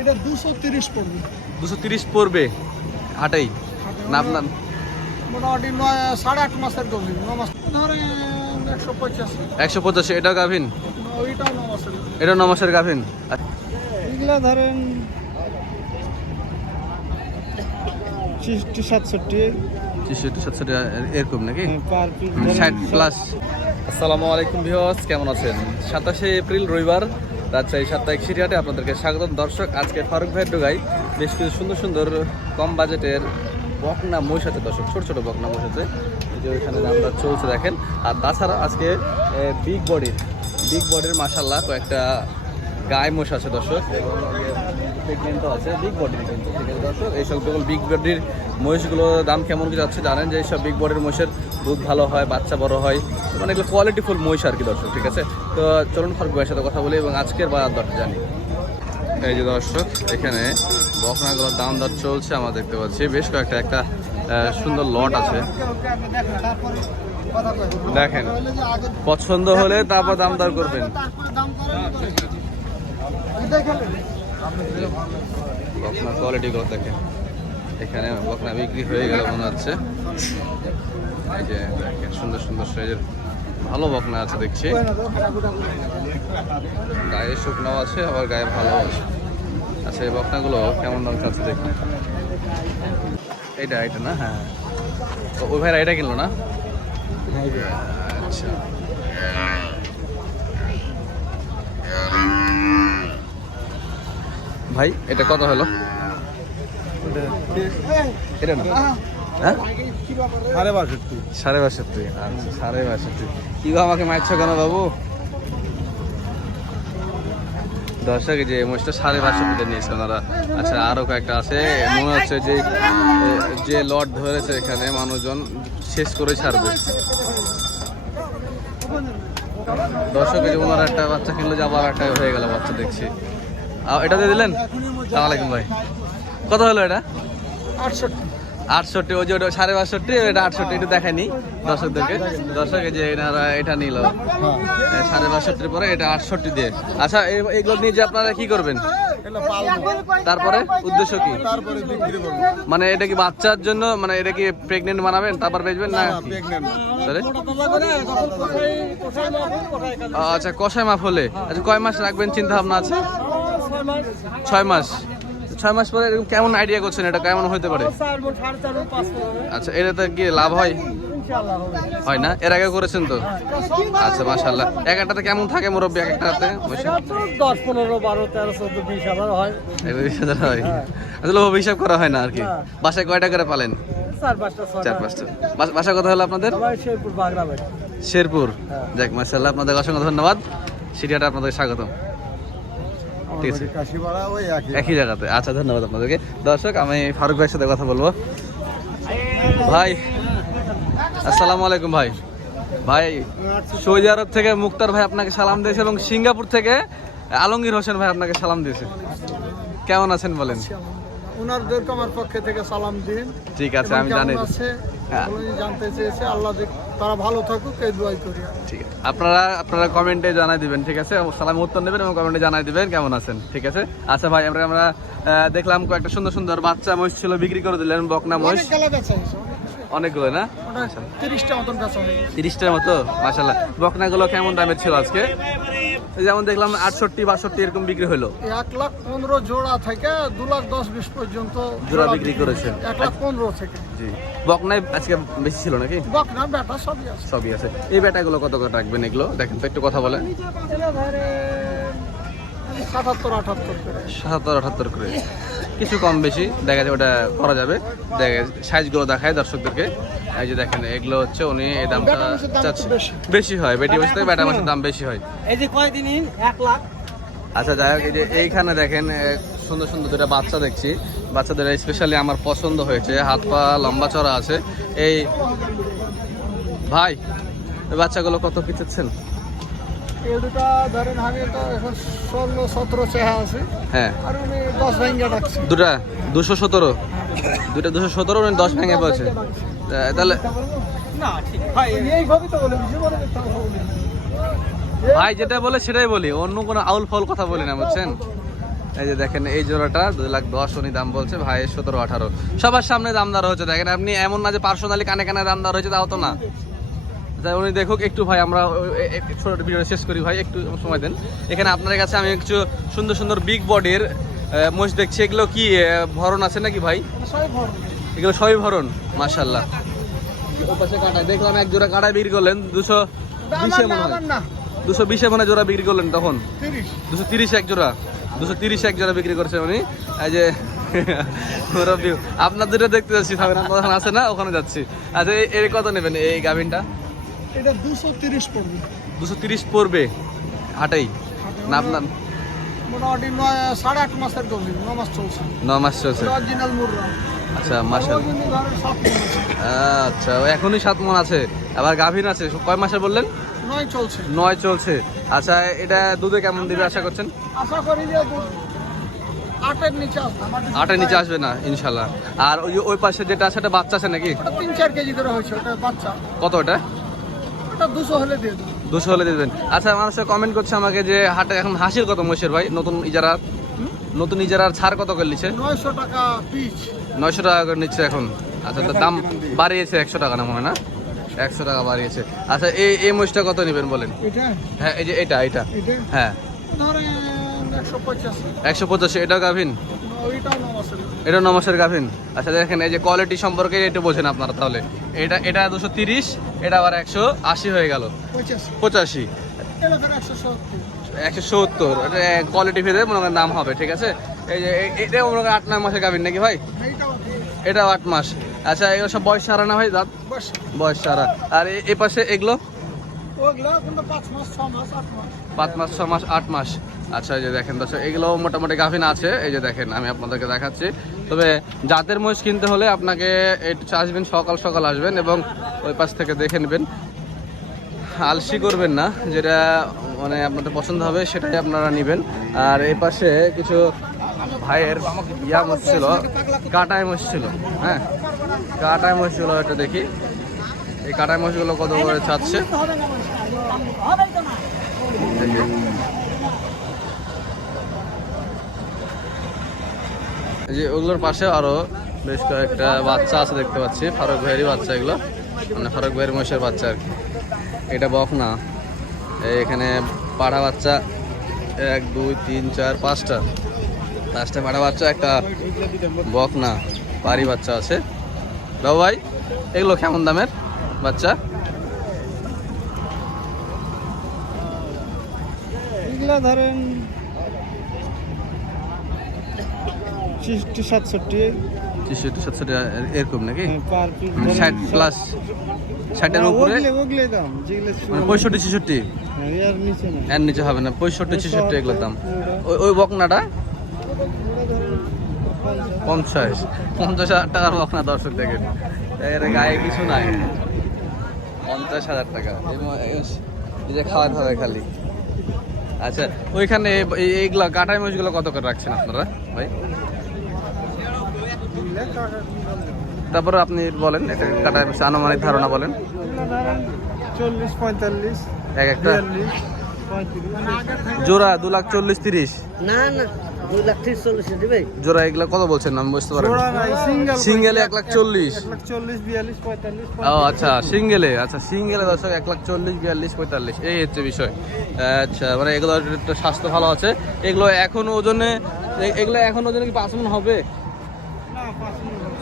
এটা দুশো তিরিশ পড়বে। দুশো তিরিশ পড়বে হাটেই? না আপনার মোটামুটি নয় সাড়ে আট মাসের ন মাস ধরেন একশো পঁচাশি। একশো পঁচাশি এটাও গাভিন? ওইটাও ন মাসের এটা ন মাসের গাভিন? এগুলা ধরেন ছিষট্টি সাতষট্টি। ছেষট্টি সাতষট্টি এরকম নাকি? ষাট প্লাস আসসালামু আলাইকুম ভিউয়ার্স কেমন আছেন? সাতাশে এপ্রিল রবিবার রাজশাহী সাপ্তাহিক সিরিয়াটে আপনাদেরকে স্বাগতম। দর্শক, আজকে ফারুক ভাইয়ের ডুগাই বেশ কিছু সুন্দর সুন্দর কম বাজেটের বকনা মহিষ আছে। দর্শক, ছোট ছোট বকনা মহিষ আছে। যে ওইখানে আমরা চলছে দেখেন। আর তাছাড়া আজকে বিগ বডির বিগ বডির মাসাল্লাহ কয়েকটা গায়ে মোষ আছে দর্শক। প্রেগনেন্টও আছে বিগ বডির কিন্তু ঠিক আছে দর্শক? বিগ বডির মহিষগুলোর দাম কেমন কি যাচ্ছে জানেন যে এইসব বিগ বডির মহিষের দুধ ভালো হয় বাচ্চা বড় হয় মানে এগুলো কোয়ালিটিফুল মহিষ আর কি দর্শক ঠিক আছে? তো চলুন ফারুক ভাইয়ের সাথে কথা বলি এবং আজকের বাজার দরটা জানি। এই যে দর্শক এখানে বকনাগুলোর দাম দর চলছে আমরা দেখতে পাচ্ছি। বেশ কয়েকটা একটা সুন্দর লট আছে। দেখেন পছন্দ হলে তারপর দাম দর করবেন। বকনা কোয়ালিটিগুলো দেখেন। এখানে বকনা বিক্রি হয়ে গেল মনে হচ্ছে। এই যে দেখেন, সুন্দর সুন্দর সাইজের ভালো বকনা আছে দেখছি। গায়ে শুকনাও আছে, আবার গায়ে ভালো আছে। আচ্ছা এই বকনাগুলো কেমন দাম চাচ্ছে দেখুন। এইটা এটা না? হ্যাঁ। ওই ভাইরা এটা কিনলো না? আচ্ছা। ভাই এটা কত হলো? এটা না? হ্যাঁ? সাড়ে বাষট্টি। সাড়ে বাষট্টি আচ্ছা সাড়ে বাষট্টি। কি গো আমাকে মারছো কেন বাবু? দর্শক এই যে সাড়ে বাষট্টিতে নিয়েছে ওনারা আচ্ছা আরও কয়েকটা আছে। মনে হচ্ছে যে যে লট ধরেছে এখানে মানুষজন শেষ করে ছাড়বে। দর্শক যে ওনারা একটা বাচ্চা কিনলো যে আবার একটা হয়ে গেল বাচ্চা দেখছি। এটা দিয়ে দিলেন? সালাম আলাইকুম ভাই। কত হলো এটা? আটষট্টি। আটষট্টি ওই যে ওটা সাড়ে বাষট্টি এটা আটষট্টি একটু দেখায়নি দর্শকদেরকে। দর্শক যে এনারা এটা নিল। সাড়ে বাষট্টির পরে এটা আটষট্টি দিয়ে। আচ্ছা এই- এগুলো নিয়ে যে আপনারা কি করবেন? তারপরে উদ্দেশ্য কি? মানে এটা কি বাচ্চার জন্য মানে এটা কি প্রেগনেন্ট বানাবেন তারপর বেচবেন না আচ্ছা কষাই মাপ হলে। আচ্ছা কয় মাস রাখবেন চিন্তা ভাবনা আছে? ছয় মাস। ছয় মাস পরে এরকম কেমন আইডিয়া করছেন? এটা কেমন হতে পারে? আচ্ছা এটাতে কি লাভ হয়? হয় না? এর আগে করেছেন তো? আচ্ছা মাশাল্লাহ এক একটাতে কেমন থাকে মুরব্বী এক একটাতে? দশ পনেরো বারো তেরো চোদ্দ বিশ হাজার হয়। বিশ হাজার হয় আসলে হিসাব করা হয় না আর কি? বাসায় কয়টা করে পালেন? চার পাঁচটা। ছয় বাস- বাসা কথা হলো আপনাদের? শেরপুর যাক মাশাল্লাহ আপনাদের অসংখ্য ধন্যবাদ। সিরিয়াটা আপনাদের স্বাগতম। ঠিক আছে। একই জায়গাতে। আচ্ছা ধন্যবাদ আপনাদেরকে। দর্শক আমি ফারুক ভাইয়ের সাথে কথা বলব। ভাই আসসালামু আলাইকুম ভাই। ভাই সৌদি আরব থেকে মুক্তার ভাই আপনাকে সালাম দিয়েছে এবং সিঙ্গাপুর থেকে আলমগীর হোসেন ভাই আপনাকে সালাম দিয়েছে। কেমন আছেন বলেন? ওনারদেরকে আমার পক্ষে থেকে সালাম দিন। ঠিক আছে আমি জানি। হ্যাঁ। জানতে চেয়েছে আল্লাহ তারা ভালো থাকুক এই দোয়াই করি। ঠিক আছে। আপনারা আপনারা কমেন্টে জানাই দিবেন ঠিক আছে? সালাম উত্তর নেবেন এবং কমেন্টে জানাই দিবেন কেমন আছেন ঠিক আছে? আচ্ছা ভাই আমরা আমরা দেখলাম কয়েকটা সুন্দর সুন্দর বাচ্চা মহিষ ছিল বিক্রি করে দিলেন বকনা মহিষ। অনেকগুলো না? তিরিশটা মতন তিরিশটার মতো মাসাল্লাহ বকনাগুলো কেমন দামের ছিল আজকে? যেমন দেখলাম আটষট্টি বাষট্টি এরকম বিক্রি হলো। এক লাখ পনেরো জোড়া থেকে দু লাখ দশ বিশ পর্যন্ত জোড়া বিক্রি করেছে। এক লাখ পনেরো থেকে। জি। বকনায় আজকে বেশি ছিল নাকি? বকনা বেটা সবই আছে। সবই আছে। এই বেটাগুলো কত করে রাখবেন এগুলো? দেখেন তো একটু কথা বলেন। সাতাত্তর আটাত্তর করে। সাতাত্তর আটাত্তর করে। কিছু কম বেশি দেখা যায় ওটা করা যাবে। দেখে সাইজগুলো দেখায় দর্শকদেরকে। এই যে দেখেন এগুলো হচ্ছে উনি এই দামটা চাচ্ছে। বেশি। হয় বেটি বসে থেকে বেটা মাছের দাম বেশি হয়। এই যে কয়দিন এক লাখ। আচ্ছা যাই হোক এই যে এইখানে দেখেন সুন্দর সুন্দর দুটা বাচ্চা দেখছি। বাচ্চাদের স্পেশালি আমার পছন্দ হয়েছে। হাত পা লম্বা চড়া আছে। এই ভাই বাচ্চাগুলো কত কি চাচ্ছেন? এই দুটা ধরেন আমি তো এখন ষোলো সতেরো চেহা আছে। হ্যাঁ। আর উনি দশ ভেঙ্গে ডাকছি। দুটা দুশো সতেরো। দুটা দুশো সতেরো উনি দশ তাহলে না ঠিক ভাই। তো বলে বলি যেটা বলে সেটাই বলি। অন্য কোনো আউল ফাউল কথা বলি না বুঝছেন? এই যে দেখেন এই জোড়াটা দুই লাখ দশ উনি দাম বলছে ভাই সতেরো আঠারো। সবার সামনে দাম দর হচ্ছে দেখেন আপনি এমন না যে পার্সোনালি কানে কানে দাম দর হয়েছে তাও তো না। তাই উনি দেখুক একটু ভাই আমরা এ- এ- শেষ করি ভাই একটু সময় দেন। এখানে আপনার কাছে আমি কিছু সুন্দর সুন্দর বিগ বডির মোষ দেখছি। এগুলো কি ভরণ আছে নাকি ভাই? এগুলো সবই ভরণ। মাশাল্লাহ ওপাশে কাটায় দেখলাম এক জোড়া বিক্রি করলেন দুশো বিশে মনে হয়। দুশো বিশে মনে জোড়া বিক্রি করলেন তখন। দুশো তিরিশ এক জোড়া দুশো তিরিশ এক জোড়া বিক্রি করছে উনি। এই যে আপনার দুটো দেখতে যাচ্ছি আপনার আছে না? ওখানে যাচ্ছি। আচ্ছা এর কত নেবেন এই গাভিনটা? এটা দুশো তিরিশ পড়বে। দুশো তিরিশ পড়বে হাটেই? না আপনার? মোটামুটি নয় সাড়ে আট মাসের জমি ন মাস চলছে। ন মাস চলছে। অরিজিনাল মুররা আচ্ছা মাসাল। আচ্ছা এখনই সাত মন আছে। আবার গাভীর আছে কয় মাসে বললেন? নয় চলছে। নয় চলছে। আচ্ছা এটা দুধে কেমন দিবে আশা করছেন? আশা করি যে আটের নিচে আসবে আটের নিচে আসবে না ইনশাল্লাহ আর ওই ওই পাশে যেটা আছে সেটা বাচ্চা আছে নাকি? তিন চার কেজি করে হয়েছে ওটা বাচ্চা। কত ওটা? দুশো হলে দিয়ে দেবেন। আচ্ছা মানুষে কমেন্ট করছে আমাকে যে হাটে এখন হাসির কত মহিষের ভাই? নতুন ইজারা? নতুন ইজারার ছাড় কত করে নিচ্ছে? নয়শো টাকা পিচ নয়শো টাকা করে নিচ্ছে এখন। আচ্ছা দাম বাড়িয়েছে একশো টাকা না মনে হয় না? একশো টাকা বাড়িয়েছে। আচ্ছা এই এই মহিষটা কত নেবেন বলেন? এটা? হ্যাঁ এই যে এটা এটা। এটা? হ্যাঁ। ধরেন একশো পঁচাশি। এটাও গাভিন? ন মাসের এটা নমস্কার গাভিন আচ্ছা দেখেন এই যে কোয়ালিটি সম্পর্কে একটু বোঝেন আপনারা তাহলে। এটা এটা দুশো তিরিশ এটা আবার একশো আশি হয়ে গেল। পঁচাশি। এটা একশো সত্তর। কোয়ালিটি ভেদে মনে করেন দাম হবে ঠিক আছে? এই যে এটা মনে করেন আট নয় মাসের গাভিন নাকি ভাই? এটাও আট মাস। আচ্ছা এগুলো সব বয়স সারা না ভাই দাঁত? বয়স সারা। আর এ- পাশে এগুলো? ওগুলো পাঁচ মাস ছ মাস আট মাস। পাঁচ মাস, ছ মাস, আট মাস। আচ্ছা এই যে দেখেন দর্শক এগুলো মোটামুটি গাভিন আছে। এই যে দেখেন, আমি আপনাদেরকে দেখাচ্ছি। তবে জাতের মহিষ কিনতে হলে আপনাকে একটু আসবেন সকাল সকাল আসবেন এবং ওই পাশ থেকে দেখে নেবেন। আলসি করবেন না, যেটা মানে আপনাদের পছন্দ হবে, সেটাই আপনারা নেবেন। আর এই পাশে কিছু ভাইয়ের ইয়া মোষ ছিল কাটায় মোষ ছিল হ্যাঁ? কাটায় মোষ ছিল এটা দেখি। এই কাটায় মোষগুলো কত করে চাচ্ছে? এই যে। ওগুলোর পাশে আরও বেশ কয়েকটা বাচ্চা আছে দেখতে পাচ্ছি। ফারুক ভাইয়েরই বাচ্চা এগুলো। মানে ফারুক ভাইয়ের মহিষের বাচ্চা আর কি। এটা বক না এখানে পাড়া বাচ্চা এক, দুই, তিন, চার, পাঁচটা। পাঁচটা পাড়া বাচ্চা, একটা বক না পারি বাচ্চা আছে। বাবু ভাই, এগুলো কেমন দামের বাচ্চা? এগুলো ধরেন ছিষট্টি সাতষট্টি ছেষট্টি সাতষট্টি এরকম নাকি? পিস মানে ষাট প্লাস ষাটের উপরে? যেগুলো মানে পঁয়ষট্টি ছেষট্টি? এর নিচে হবে না পঁয়ষট্টি ছেষট্টি এগুলোর দাম। ওই ওই বকনাটা? পঞ্চাশ। পঞ্চাশ হাজার টাকার বকনা দর্শক দেখেন। এর গায়ে কিছু নাই। পঞ্চাশ হাজার টাকা। এই যে খাওয়াতে হবে খালি। আচ্ছা ওইখানে এই- এইগুলো কাটাই মাছগুলো কত করে রাখছেন আপনারা ভাই? তারপরে আপনি বলেন এটা কাটাই মাছ আনুমানিক ধারণা বলেন। চল্লিশ পঁয়তাল্লিশ এক একটা? জোড়া দু লাখ চল্লিশ তিরিশ। না না। দুই লাখ ত্রিশ চল্লিশ দিবে। জোড়া এগুলো কত বলছেন? আমি বুঝতে সিঙ্গেল এক লাখ চল্লিশ। ও আচ্ছা সিঙ্গেলে আচ্ছা সিঙ্গেলে দর্শক এক লাখ চল্লিশ বিয়াল্লিশ পঁয়তাল্লিশ। এই হচ্ছে বিষয়। আচ্ছা মানে এগুলো স্বাস্থ্য ভালো আছে। এগুলো এখন ওজনে এগুলো এখন ওজনে কি পাঁচ মন হবে?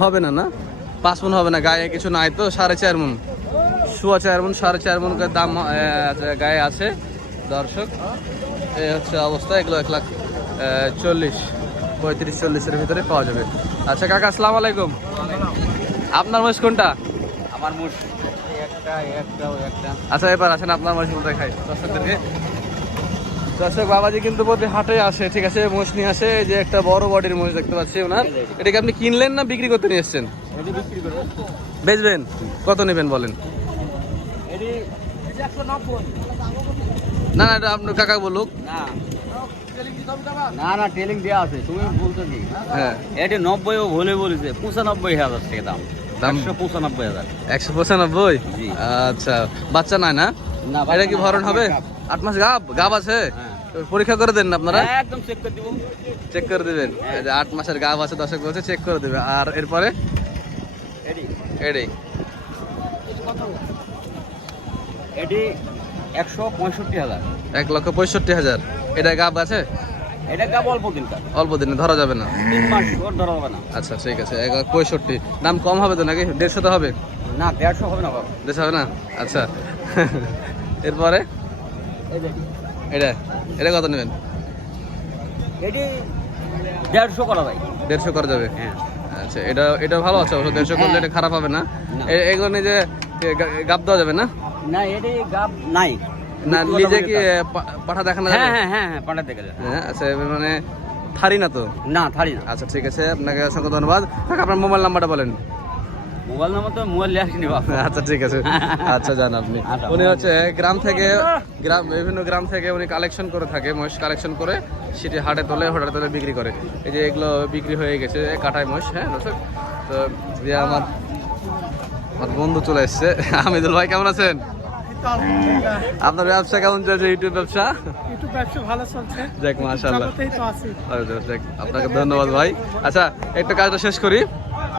হবে। না না? পাঁচ মন হবে না গায়ে কিছু নাই তো সাড়ে চার মন। সোয়া চার মন সাড়ে চার মন দাম গায়ে আছে। দর্শক এই হচ্ছে অবস্থা এগুলো এক লাখ চল্লিশ পঁয়ত্রিশ চল্লিশের ভিতরে পাওয়া যাবে। আচ্ছা কাকা আসসালামু আলাইকুম। আপনার বয়স কোনটা? আমার একটা আচ্ছা এবার আসেন আপনার মহিষ দেখাই। দর্শকদেরকে। দর্শক বাবাজি কিন্তু প্রতি হাটে আসে ঠিক আছে? মোষ নিয়ে আসে যে একটা বড় বডির মোষ দেখতে পাচ্ছি ওনার। এটাকে আপনি কিনলেন না বিক্রি করতে নিয়ে এসছেন? বেচবেন? কত নেবেন বলেন? না না এটা আপনার কাকা বলুক। না। না না টেলিং দেওয়া আছে তুমি বলছো কি হ্যাঁ। এটি নব্বই ও ভুলে বলেছে পঁচানব্বই হাজার টাকা দাম। দাম? পঁচানব্বই হাজার। একশো পঁচানব্বই? আচ্ছা বাচ্চা নাই না? না এটা কি ভরণ হবে? আট মাস গাব? গাব আছে? হ্যাঁ। পরীক্ষা করে দেন না আপনারা? হ্যাঁ, একদম চেক করে দিব। চেক করে দিবেন। আট মাসের গাব আছে দশক বলছে চেক করে দেবে। আর এরপরে? এডি। এডি একশো পঁয়ষট্টি হাজার। এক লক্ষ পঁয়ষট্টি হাজার। এটা গাভ আছে? এটা গাব অল্প দিনে ধরা যাবে না। তিন মাস ধরা হবে না। আচ্ছা ঠিক আছে এক লাখ পঁয়ষট্টি। দাম কম হবে তো নাকি? দেড়শো তো হবে? না দেড়শো হবে না দেড়শো হবে না? আচ্ছা। এরপরে? যে। এটা এটা কত নেবেন? এডি দেড়শো করা ভাই। দেড়শো করা যাবে? হ্যাঁ। আচ্ছা এটা এটা ভালো আছে অবশ্য দেড়শো করলে এটা খারাপ হবে না। এগুলো নিজে গাপ দেওয়া যাবে না? গাব নাই। না নিজে কি পাঠা দেখানো হ্যাঁ যাবে? হ্যাঁ হ্যাঁ হ্যাঁ দেখে হ্যাঁ আচ্ছা মানে থারি না তো? না থারি না। আচ্ছা ঠিক আছে আপনাকে অসংখ্য ধন্যবাদ। কাকা, আপনার মোবাইল নাম্বারটা বলেন। মোবাইল নাম্বার তো মোবাইল লিয়ে আচ্ছা ঠিক আছে। আচ্ছা জান আপনি। আচ্ছা, উনি হচ্ছে গ্রাম থেকে গ্রাম বিভিন্ন গ্রাম থেকে উনি কালেকশন করে থাকে মহিষ কালেকশন করে সেটি হাটে তোলে হাটে তোলে বিক্রি করে। এই যে এগুলো বিক্রি হয়ে গেছে কাটায় মহিষ হ্যাঁ দর্শক? তো দিয়ে আমার আমার বন্ধু চলে এসছে। আমিদুল ভাই কেমন আছেন? আপনার ব্যবসা কেমন চলছে? ইউটিউব ব্যবসা? ইউটিউব ব্যবসা ভালো চলছে। যাক মাশাআল্লাহ। আপনাকে ধন্যবাদ ভাই। আচ্ছা একটা কাজটা শেষ করি।